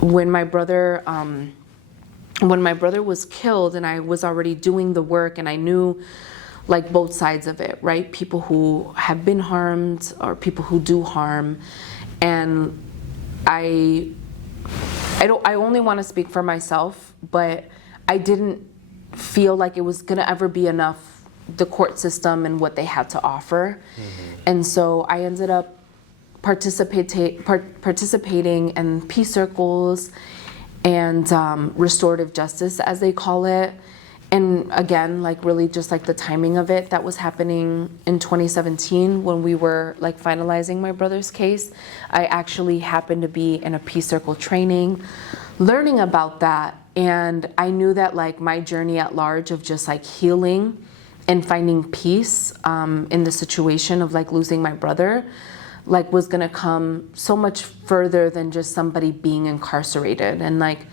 when my brother was killed, and I was already doing the work, and I knew like both sides of it, right? People who have been harmed or people who do harm. And I only want to speak for myself, but I didn't feel like it was going to ever be enough, the court system and what they had to offer. And so I ended up participating in peace circles and restorative justice, as they call it. And again, like really just like the timing of it, that was happening in 2017 when we were like finalizing my brother's case. I actually happened to be in a peace circle training, learning about that. And I knew that like my journey at large of just like healing and finding peace in the situation of like losing my brother, like was gonna come so much further than just somebody being incarcerated. And like,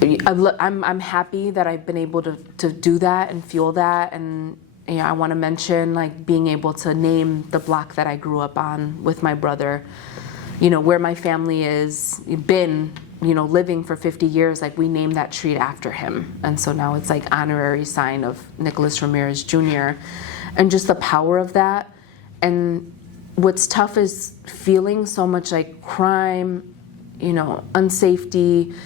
I'm happy that I've been able to do that and feel that. And I want to mention like being able to name the block that I grew up on with my brother, where my family is been, living for 50 years, like we named that street after him. And so now it's like honorary sign of Nicholas Ramirez Jr. And just the power of that. And what's tough is feeling so much like crime, unsafety,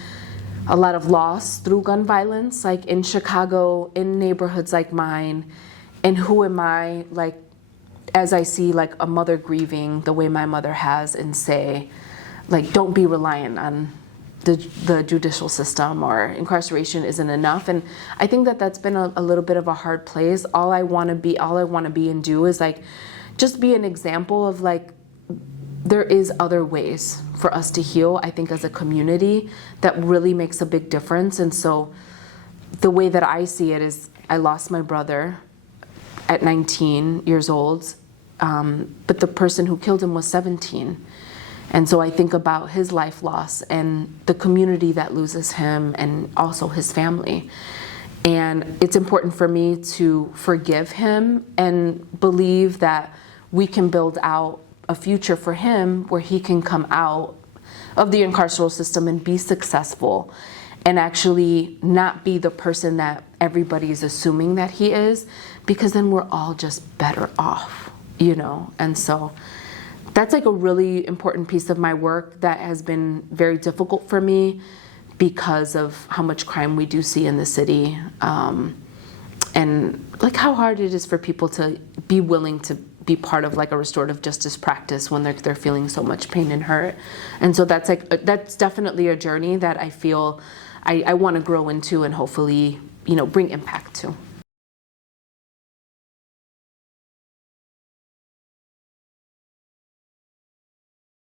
a lot of loss through gun violence, like in Chicago, in neighborhoods like mine. And who am I, like, as I see like a mother grieving the way my mother has, and say, like, don't be reliant on the judicial system, or incarceration isn't enough. And I think that that's been a little bit of a hard place. All I want to be and do is like, just be an example of like, there is other ways for us to heal, I think, as a community that really makes a big difference. And so the way that I see it is I lost my brother at 19 years old, but the person who killed him was 17. And so I think about his life loss and the community that loses him, and also his family. And it's important for me to forgive him and believe that we can build out a future for him where he can come out of the incarceral system and be successful, and actually not be the person that everybody is assuming that he is, because then we're all just better off, And so that's like a really important piece of my work that has been very difficult for me because of how much crime we do see in the city, and like how hard it is for people to be willing to be part of like a restorative justice practice when they're feeling so much pain and hurt. And so that's definitely a journey that I feel I want to grow into and hopefully, bring impact to.